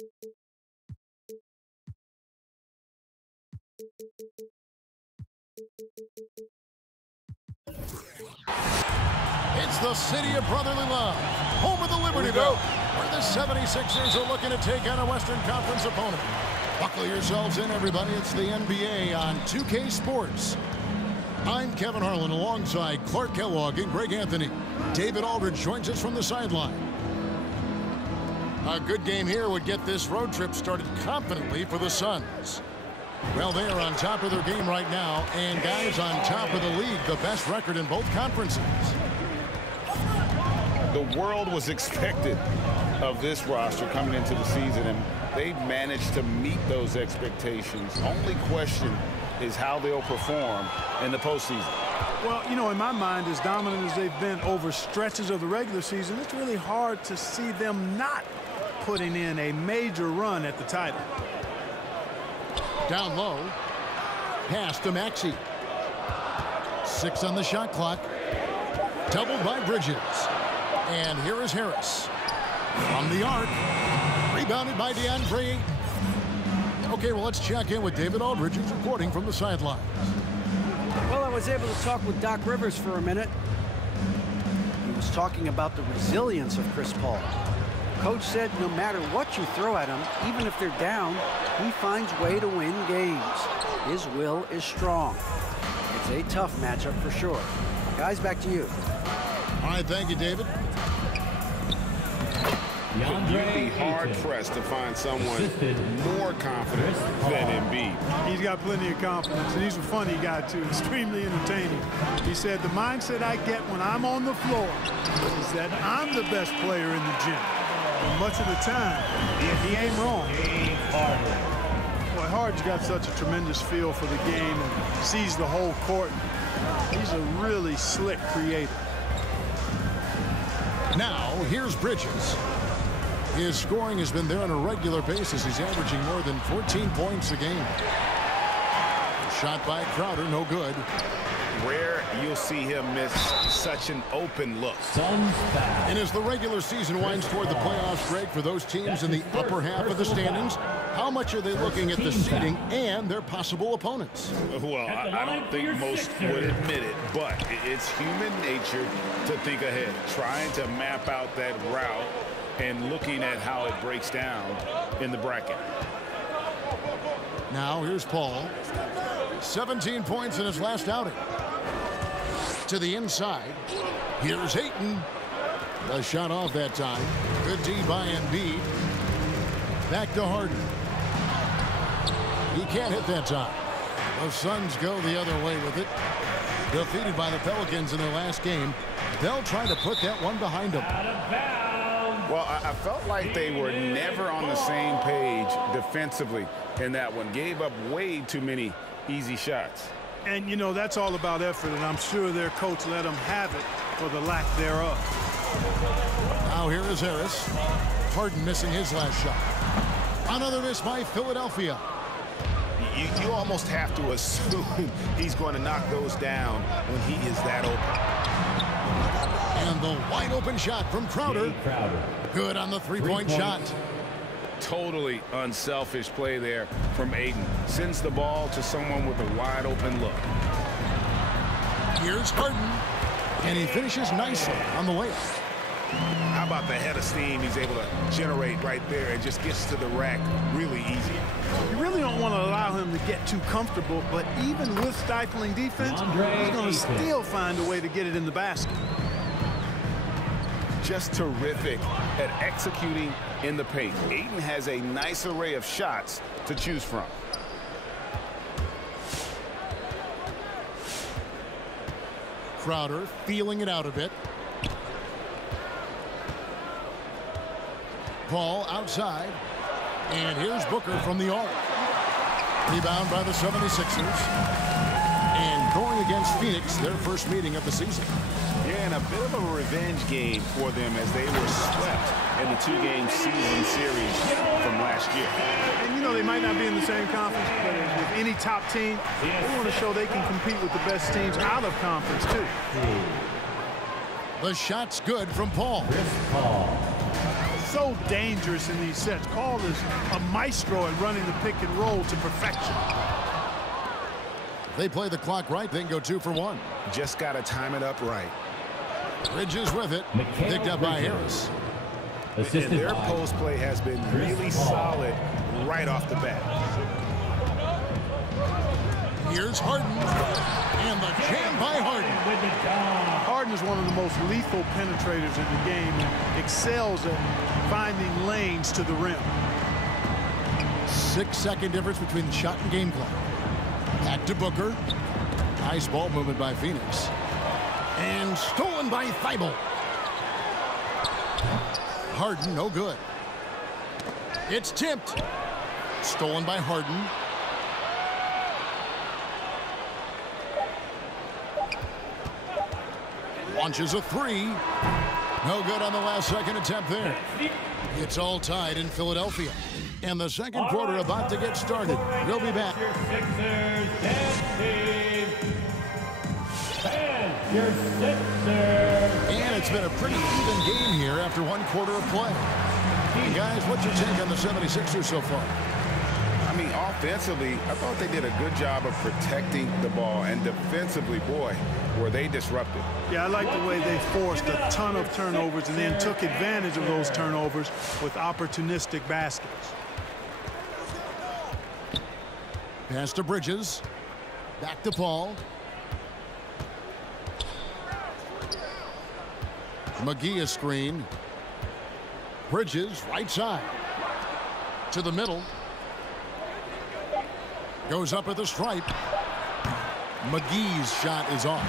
It's the city of brotherly love, home of the Liberty Bell, where the 76ers are looking to take on a Western Conference opponent. Buckle yourselves in, everybody. It's the NBA on 2K Sports. I'm Kevin Harlan alongside Clark Kellogg and Greg Anthony. David Aldridge joins us from the sideline. A good game here would get this road trip started confidently for the Suns. Well, they are on top of their game right now, and guys, on top of the league, the best record in both conferences. The world was expected of this roster coming into the season, and they've managed to meet those expectations. Only question is how they'll perform in the postseason. Well, you know, in my mind, as dominant as they've been over stretches of the regular season, it's really hard to see them not putting in a major run at the title. Down low, pass to Maxey. 6 on the shot clock. Doubled by Bridges. And here is Harris. From the arc. Rebounded by DeAndre Ayton. Okay, well, let's check in with David Aldridge, who's reporting from the sideline. Well, I was able to talk with Doc Rivers for a minute. He was talking about the resilience of Chris Paul. Coach said no matter what you throw at him, even if they're down, he finds a way to win games. His will is strong. It's a tough matchup for sure. Guys, back to you. All right, thank you, David. You'd be hard-pressed to find someone more confident than Embiid. He's got plenty of confidence, and he's a funny guy, too. Extremely entertaining. He said, the mindset I get when I'm on the floor is that I'm the best player in the gym. And much of the time, he ain't wrong. Boy, Harden's got such a tremendous feel for the game and sees the whole court. He's a really slick creator. Now, here's Bridges. His scoring has been there on a regular basis. He's averaging more than 14 points a game. Shot by Crowder, no good. Rare you'll see him miss such an open look. And as the regular season winds toward the playoffs, Greg, for those teams in the upper half of the standings, how much are they looking at the seeding and their possible opponents? Well, I don't think most would admit it, but it's human nature to think ahead, trying to map out that route and looking at how it breaks down in the bracket. Now here's Paul. 17 points in his last outing. To the inside. Here's Ayton. The shot off that time. Good D by Embiid. Back to Harden. He can't hit that time. The Suns go the other way with it. Defeated by the Pelicans in their last game. They'll try to put that one behind them. Well, I felt like they were never on the same page defensively in that one. Gave up way too many easy shots. And, you know, that's all about effort, and I'm sure their coach let them have it for the lack thereof. Now here is Harris. Harden missing his last shot. Another miss by Philadelphia. You almost have to assume he's going to knock those down when he is that open. And the wide open shot from Crowder. Good on the three-point shot. Totally unselfish play there from Ayton. Sends the ball to someone with a wide open look. Here's Harden. And he finishes nicely on the layup. How about the head of steam he's able to generate right there and just gets to the rack really easy. You really don't want to allow him to get too comfortable, but even with stifling defense, he's going to still find a way to get it in the basket. Just terrific at executing in the paint. Ayton has a nice array of shots to choose from. Crowder feeling it out a bit. Paul outside. And here's Booker from the arc. Rebound by the 76ers. And going against Phoenix, their first meeting of the season. Yeah, and a bit of a revenge game for them as they were swept in the two-game season series from last year. And, you know, they might not be in the same conference, but with any top team, they want to show they can compete with the best teams out of conference, too. The shot's good from Paul. so dangerous in these sets. Paul is a maestro at running the pick and roll to perfection. They play the clock right, they can go 2 for 1. Just got to time it up right. Bridges with it, picked up by Harris. And their post play has been really solid right off the bat. Here's Harden, and the jam by Harden. Harden is one of the most lethal penetrators in the game and excels at finding lanes to the rim. 6-second difference between the shot and game clock. Back to Booker. Nice ball movement by Phoenix. And stolen by Thibault. Harden, no good. It's tipped. Stolen by Harden. Launches a 3. No good on the last second attempt there. It's all tied in Philadelphia. And the second quarter about to get started. We'll be back. And it's been a pretty even game here after 1 quarter of play. Hey guys, what's your take on the 76ers so far? I mean, offensively, I thought they did a good job of protecting the ball. And defensively, boy, were they disruptive. Yeah, I like the way they forced a ton of turnovers and then took advantage of those turnovers with opportunistic baskets. Pass to Bridges. Back to Paul. McGee a screen. Bridges, right side. To the middle. Goes up at the stripe. McGee's shot is off.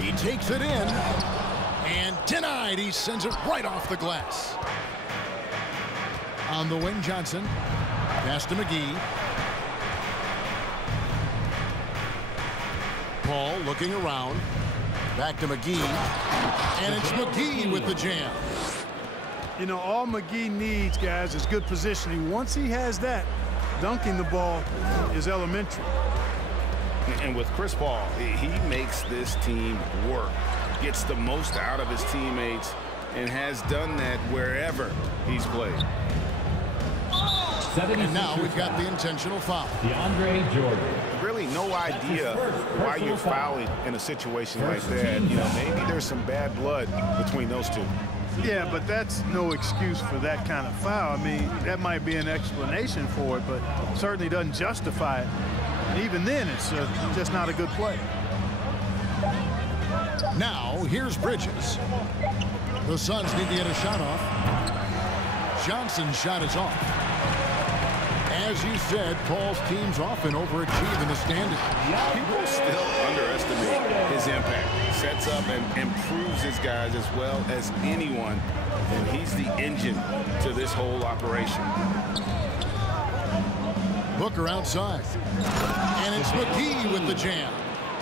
He takes it in. And denied. He sends it right off the glass. On the wing, Johnson. Pass to McGee. Paul looking around. Back to McGee. And it's McGee with the jam. You know, all McGee needs, guys, is good positioning. Once he has that, dunking the ball is elementary. And with Chris Paul, he makes this team work. Gets the most out of his teammates and has done that wherever he's played. And now we've got the intentional foul. DeAndre Jordan. Really no idea why you're fouling in a situation like that. You know, maybe there's some bad blood between those two. Yeah, but that's no excuse for that kind of foul. I mean, that might be an explanation for it, but certainly doesn't justify it. And even then, it's just not a good play. Now, here's Bridges. The Suns need to get a shot off. Johnson's shot is off. As you said, Paul's team's often overachieve in the standings. People still underestimate his impact. Sets up and improves his guys as well as anyone. And he's the engine to this whole operation. Booker outside. And it's McGee with the jam.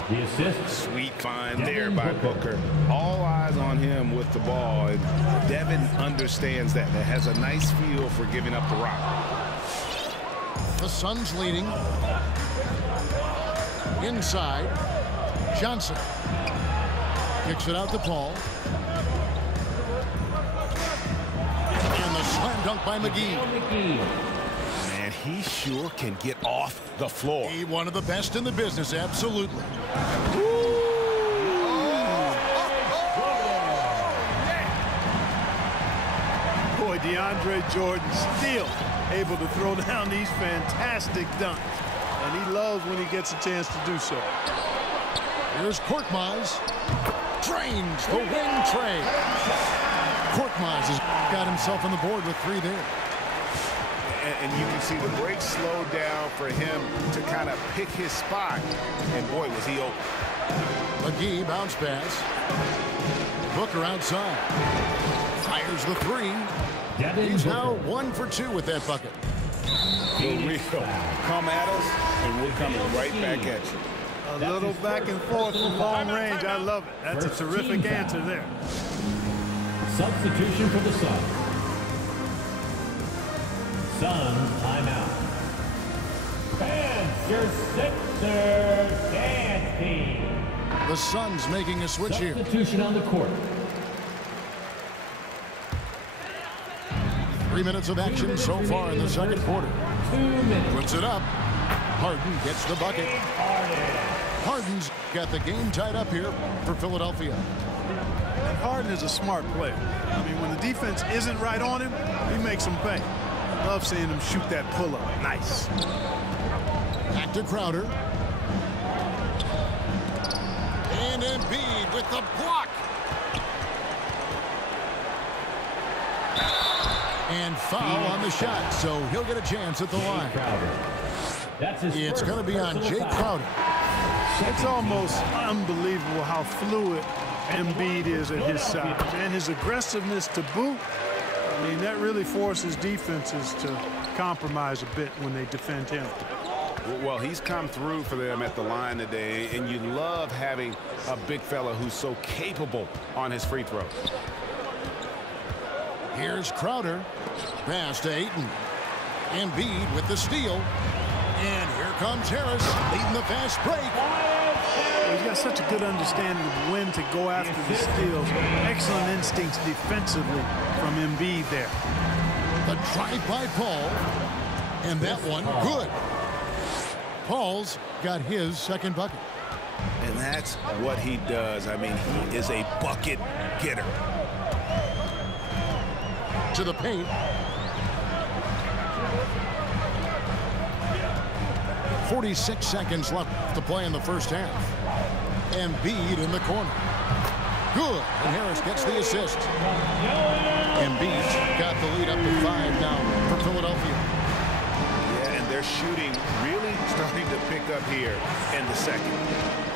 The assist. Sweet find there by Booker. All eyes on him with the ball. And Devin understands that. That has a nice feel for giving up the rock. The Suns leading. Inside. Johnson. Kicks it out to Paul. And the slam dunk by McGee. Man, he sure can get off the floor. He one of the best in the business, absolutely. Boy, DeAndre Jordan still able to throw down these fantastic dunks. And he loves when he gets a chance to do so. Here's Korkmaz. Drains the wing trade. Korkmaz has got himself on the board with 3 there. And you can see the break slowed down for him to kind of pick his spot. And boy, was he open. McGee bounce pass. Booker outside. Fires the 3. He's now 1 for 2 with that bucket. We'll come at us, and we're coming right back at you. A little back and forth from long range. I love it. That's a terrific answer there. Substitution for the Suns. Suns timeout. And your Sixers dance team. The Suns making a switch here. Substitution on the court. 3 minutes of action so far in the second quarter. 2 minutes. Puts it up. Harden gets the bucket. Harden's got the game tied up here for Philadelphia. And Harden is a smart player. I mean, when the defense isn't right on him, he makes them pay. Love seeing him shoot that pull-up. Nice. Back to Crowder. And Embiid with the block. And foul on the shot, so he'll get a chance at the line. That's his It's first going to be on personal Jake foul. Crowder. It's almost unbelievable how fluid Embiid is at his size. And his aggressiveness to boot, I mean, that really forces defenses to compromise a bit when they defend him. Well, he's come through for them at the line today, and you love having a big fella who's so capable on his free throws. Here's Crowder. Pass to Ayton. Embiid with the steal. And here comes Harris leading the fast break. He's got such a good understanding of when to go after the steals. Excellent instincts defensively from Embiid there. The drive by Paul. And that one good. Paul's got his second bucket. And that's what he does. I mean, he is a bucket getter. To the paint. .46 seconds left to play in the first half. Embiid in the corner. Good. And Harris gets the assist. Embiid's got the lead up to 5 now for Philadelphia. Yeah, and they're shooting really starting to pick up here in the second.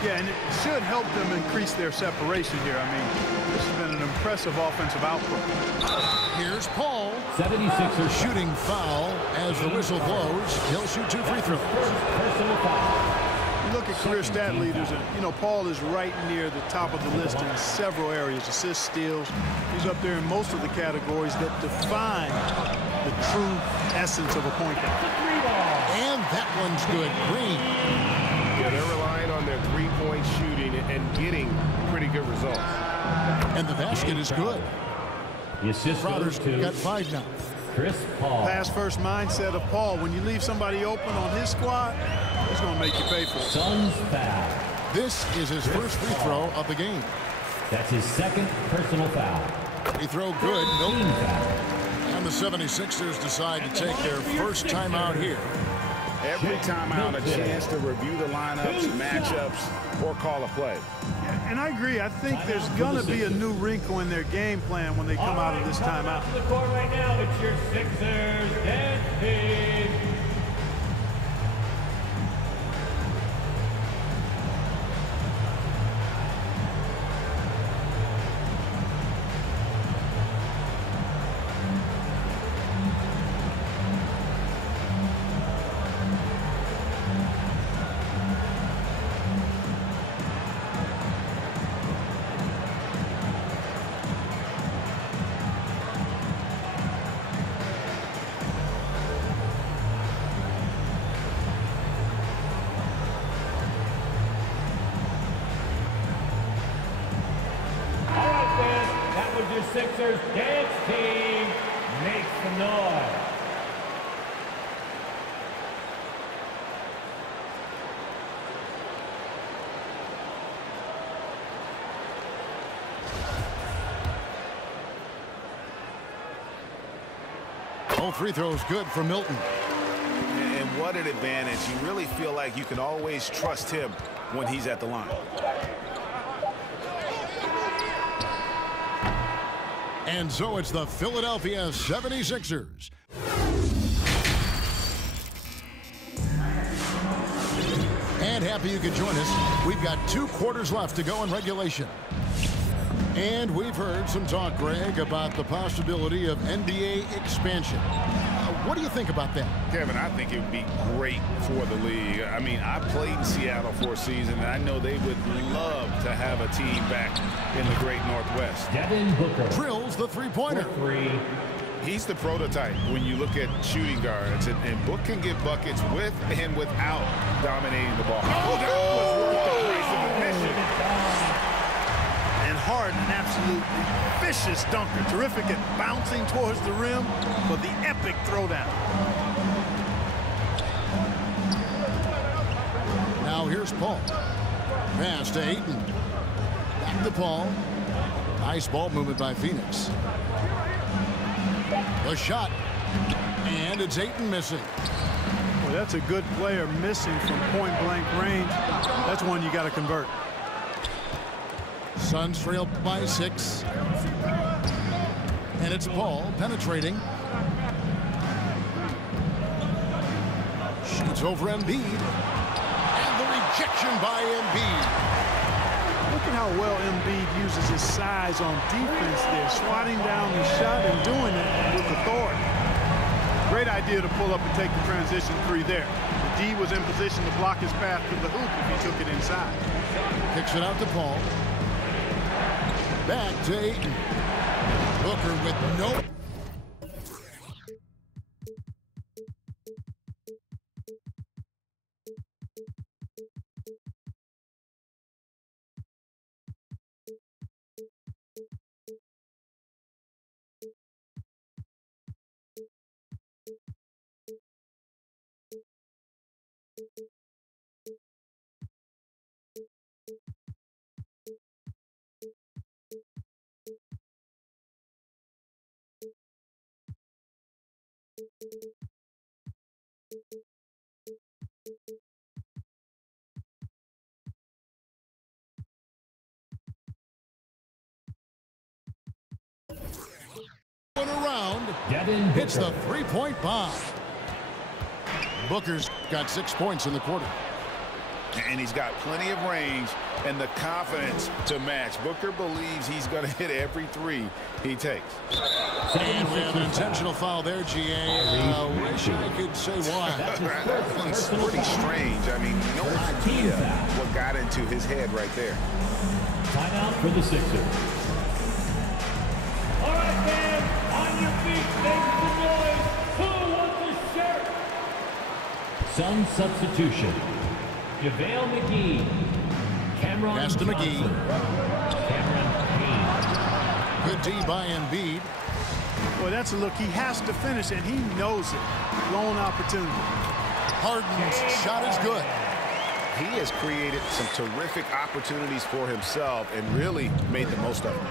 Yeah, and it should help them increase their separation here. I mean, this has been an impressive offensive output. Here's Paul. 76ers Shooting foul as the whistle blows. He'll shoot 2 free throws. personal foul. You look at career stat leaders, and, you know, Paul is right near the top of the list in several areas. Assists, steals. He's up there in most of the categories that define the true essence of a point guard. And that one's good. Green. Yeah, they're relying on their three-point shooting and getting pretty good results. And the basket is good. The assist goes Crowder's to got 5 now. Chris Paul. Pass-first mindset of Paul. When you leave somebody open on his squad, he's going to make you pay for it. Suns foul. This is his first free throw of the game. That's his second personal foul. Free throw good. Team Nope. foul. And the 76ers decide to take their first timeout here. Every timeout, a chance to review the lineups, matchups, or call a play. And I agree. I think there's going to be a new wrinkle in their game plan when they come out of this timeout. To the court right now, it's your Sixers dance team. Your Sixers dance team, make some noise. All free throws good for Milton. And what an advantage. You really feel like you can always trust him when he's at the line. And so it's the Philadelphia 76ers. And happy you could join us. We've got 2 quarters left to go in regulation. And we've heard some talk, Greg, about the possibility of NBA expansion. What do you think about that? Kevin, I think it would be great for the league. I mean, I played in Seattle for a season, and I know they would love to have a team back in the great Northwest. Devin Booker. Drills the three-pointer. 3. He's the prototype when you look at shooting guards, and Book can get buckets with and without dominating the ball. Oh, that was worth the price of admission. vicious dunker. Terrific at bouncing towards the rim for the epic throwdown. Now here's Paul. Pass to Ayton. Back to Paul. Nice ball movement by Phoenix. The shot. And it's Ayton missing. Well, that's a good player missing from point-blank range. That's one you got to convert. Suns trail by 6. And it's Paul penetrating. Shoots over Embiid. And the rejection by Embiid. Look at how well Embiid uses his size on defense there, swatting down the shot and doing it with authority. Great idea to pull up and take the transition 3 there. The D was in position to block his path to the hoop if he took it inside. Kicks it out to Paul. Back to Ayton. Booker with no... around. Hits the three-point bomb. Booker's got 6 points in the quarter. And he's got plenty of range and the confidence to match. Booker believes he's going to hit every 3 he takes. And we have an intentional foul there, GA. Wish I could say why. It's pretty strange. I mean, no idea what got into his head right there. Timeout for the Sixers. All right, fans, on your feet, make some noise. Who wants a shirt? Sun substitution. JaVale McGee. Cameron Pass to McGee. Johnson. Cameron Payne. Good D by Embiid. Boy, that's a look he has to finish, and he knows it. Lone opportunity. Harden's shot is good. He has created some terrific opportunities for himself and really made the most of them.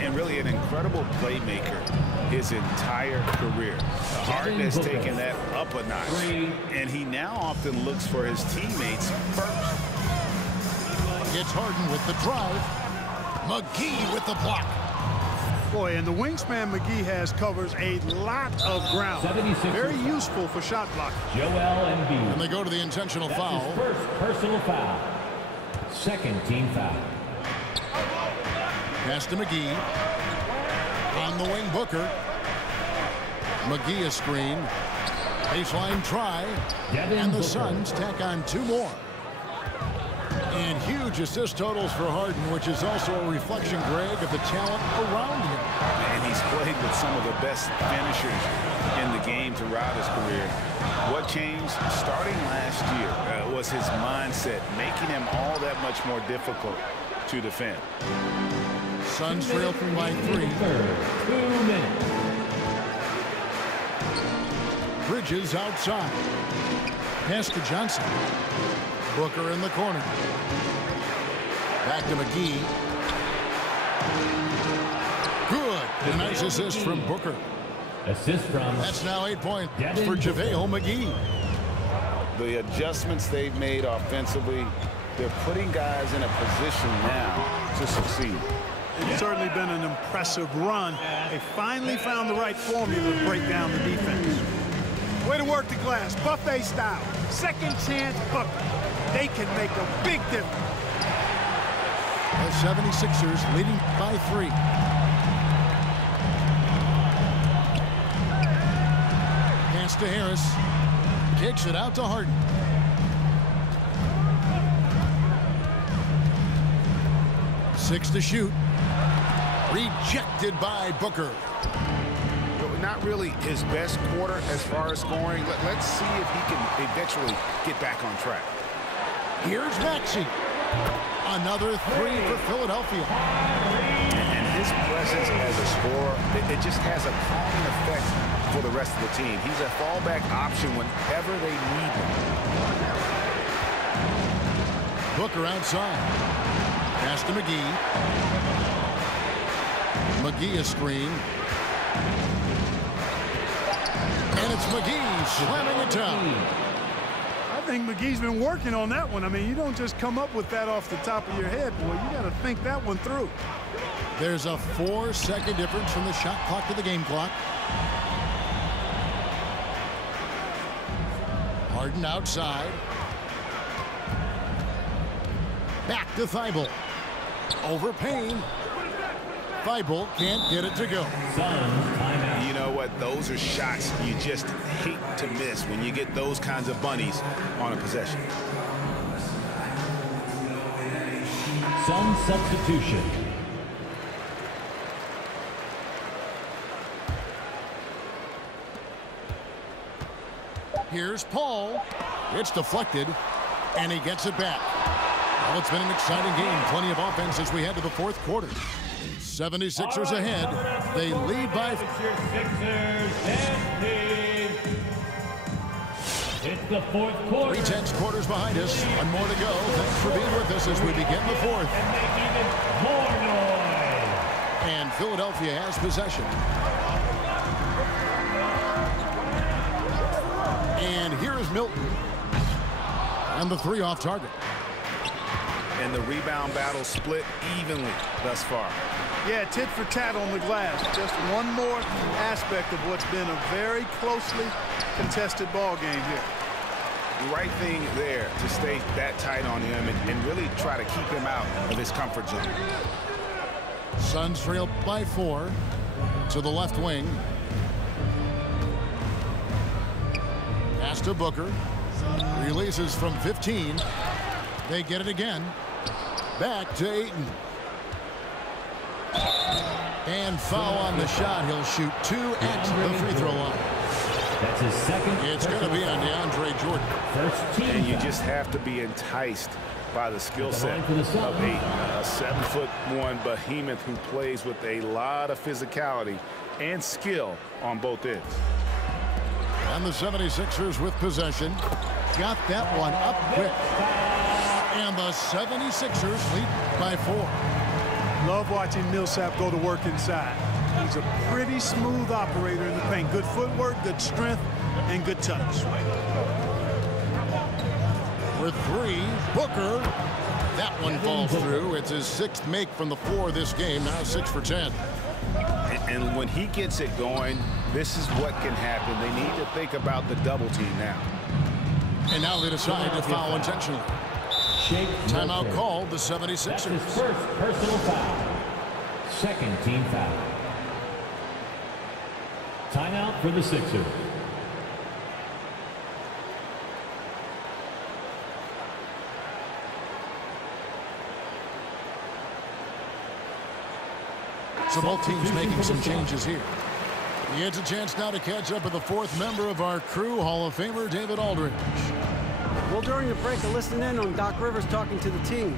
And really an incredible playmaker his entire career. Harden has taken that up a notch. And he now often looks for his teammates first. It's Harden with the drive. McGee with the block. Boy, and the wingspan McGee has covers a lot of ground. 76. Very useful for shot blocking. Joel Embiid. And they go to the intentional That's foul. his first personal foul. Second team foul. Pass to McGee. On the wing, Booker. McGee a screen. Baseline try. And the Suns tack on 2 more. And huge assist totals for Harden, which is also a reflection, Greg, of the talent around him. And he's played with some of the best finishers in the game throughout his career. What changed starting last year was his mindset, making him all that much more difficult to defend. Suns trail by 3. 2 minutes. Bridges outside. Pass to Johnson. Booker in the corner. Back to McGee. Good. A nice assist from Booker. Assist from. That's now 8 points for JaVale McGee. The adjustments they've made offensively, they're putting guys in a position now to succeed. It's certainly been an impressive run. They finally found the right formula to break down the defense. Way to work the glass, buffet style. Second chance Booker. They can make a big difference. The 76ers leading by 3. Pass to Harris. Kicks it out to Harden. Six to shoot. Rejected by Booker. Not really his best quarter as far as scoring. Let's see if he can eventually get back on track. Here's Maxey. Another 3 for Philadelphia. And his presence as a scorer, it just has a calming effect for the rest of the team. He's a fallback option whenever they need him. Booker outside. Pass to McGee. McGee a screen. And it's McGee slamming it down. I think McGee's been working on that one. I mean, you don't just come up with that off the top of your head, boy. You got to think that one through. There's a 4-second difference from the shot clock to the game clock. Harden outside. Back to Thibault. Over Payne. Thibault can't get it to go. You know what? Those are shots you just hate to miss when you get those kinds of bunnies on a possession. Sun substitution. Here's Paul. It's deflected, and he gets it back. Well, it's been an exciting game. Plenty of offense as we head to the fourth quarter. 76ers ahead. They lead by... It's the fourth quarter. 3 quarters behind us. One more to go. Thanks for being with us as we begin the fourth. And make even more noise. And Philadelphia has possession. And here is Milton. And the 3 off target. And the rebound battle split evenly thus far. Yeah, tit for tat on the glass. Just one more aspect of what's been a very closely contested ball game here. The right thing there to stay that tight on him and really try to keep him out of his comfort zone. Suns trail by 4 to the left wing. Pass to Booker. Releases from 15. They get it again. Back to Ayton. And foul on the shot. He'll shoot 2 at the free throw line. That's his second. It's going to be on DeAndre Jordan. First team. And you just have to be enticed by the skill set of a 7'1" behemoth who plays with a lot of physicality and skill on both ends. And the 76ers with possession. Got that one up quick. And the 76ers lead by 4. Love watching Millsap go to work inside. He's a pretty smooth operator in the paint. Good footwork, good strength, and good touch. For 3, Booker. That one falls through. It's his 6th make from the floor this game. Now 6 for 10. And when he gets it going, this is what can happen. They need to think about the double team now. And now they decide to foul intentionally. Timeout called the 76ers. That's his first personal foul. Second team foul. Timeout for the Sixers. So both teams making some changes here. He gets a chance now to catch up with the 4th member of our crew, Hall of Famer David Aldridge. Well, during the break, I listened in on Doc Rivers talking to the team.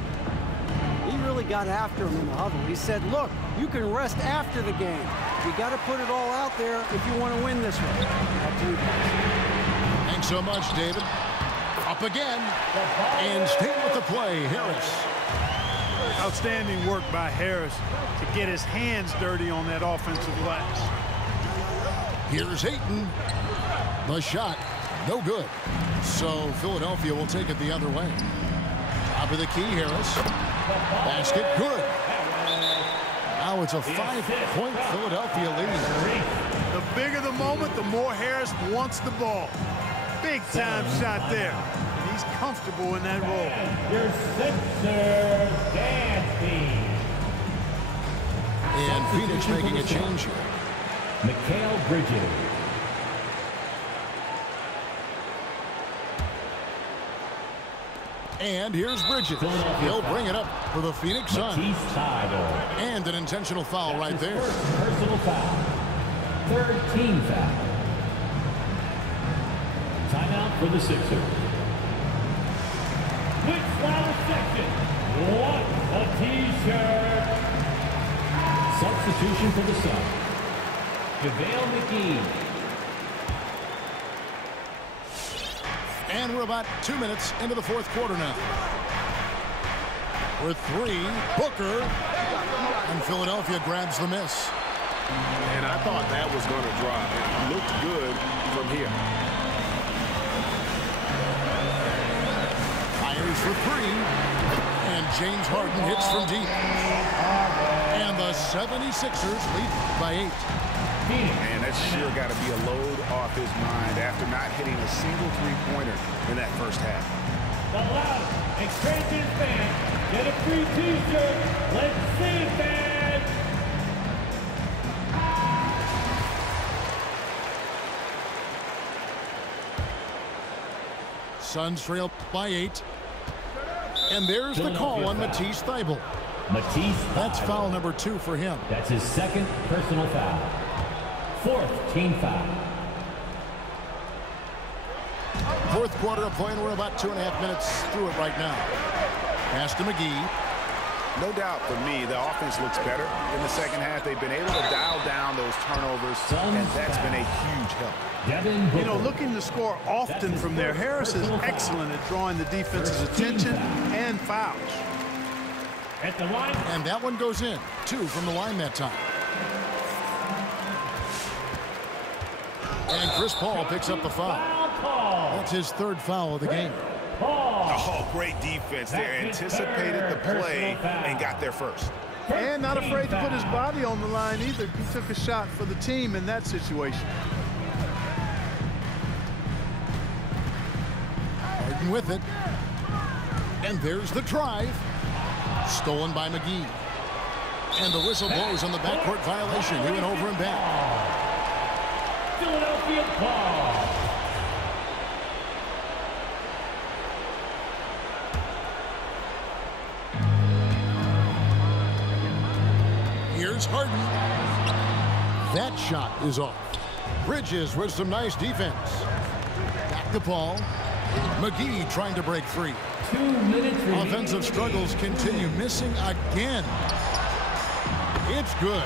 He really got after him in the huddle. He said, look, you can rest after the game. You got to put it all out there if you want to win this one. Back to you guys. Thanks so much, David. Up again. And staying with the play, Harris. Outstanding work by Harris to get his hands dirty on that offensive glass. Here's Ayton. The shot, no good. So Philadelphia will take it the other way. Top of the key, Harris. Basket, good. Now it's a 5-point Philadelphia lead. The bigger the moment, the more Harris wants the ball. Big time shot there. And he's comfortable in that role. Your Sixers dance team. And Phoenix making a change here. Mikal Bridges. And here's Bridges. He'll bring it up for the Phoenix Suns. And an intentional foul right there. First personal foul. Third team foul. Timeout for the Sixers. Quick flower section. What a t-shirt. Substitution for the Suns. JaVale McGee. And we're about 2 minutes into the fourth quarter now. For three, Booker. And Philadelphia grabs the miss. And I thought that was going to drop. It looked good from here. Fires for three. And James Harden hits from deep. And the 76ers lead by 8. Man, that's sure got to be a load off his mind after not hitting a single three-pointer in that first half. The loud expansion fans get a free t-shirt. Let's see it, fans. Suns trail by 8. And there's the call on Matisse Thybulle. That's foul number 2 for him. That's his second personal foul. 4th team foul. Fourth quarter of play, and we're about 2.5 minutes through it right now. Pass to McGee. No doubt for me, the offense looks better in the second half. They've been able to dial down those turnovers, and that's been a huge help. You know, looking to score often from there, Harris is excellent at drawing the defense's attention and fouls. At the line. And that one goes in. 2 from the line that time. And Chris Paul picks up the foul. That's his 3rd foul of the game. Oh, great defense there. Anticipated the play and got there first. And not afraid to put his body on the line either. He took a shot for the team in that situation. Harden with it. And there's the drive. Stolen by McGee. And the whistle blows on the backcourt violation. He went over and back. Philadelphia ball. Here's Harden. That shot is off. Bridges with some nice defense. Back to Paul. McGee trying to break free. 2 minutes remaining. Offensive struggles continue. Missing again. It's good.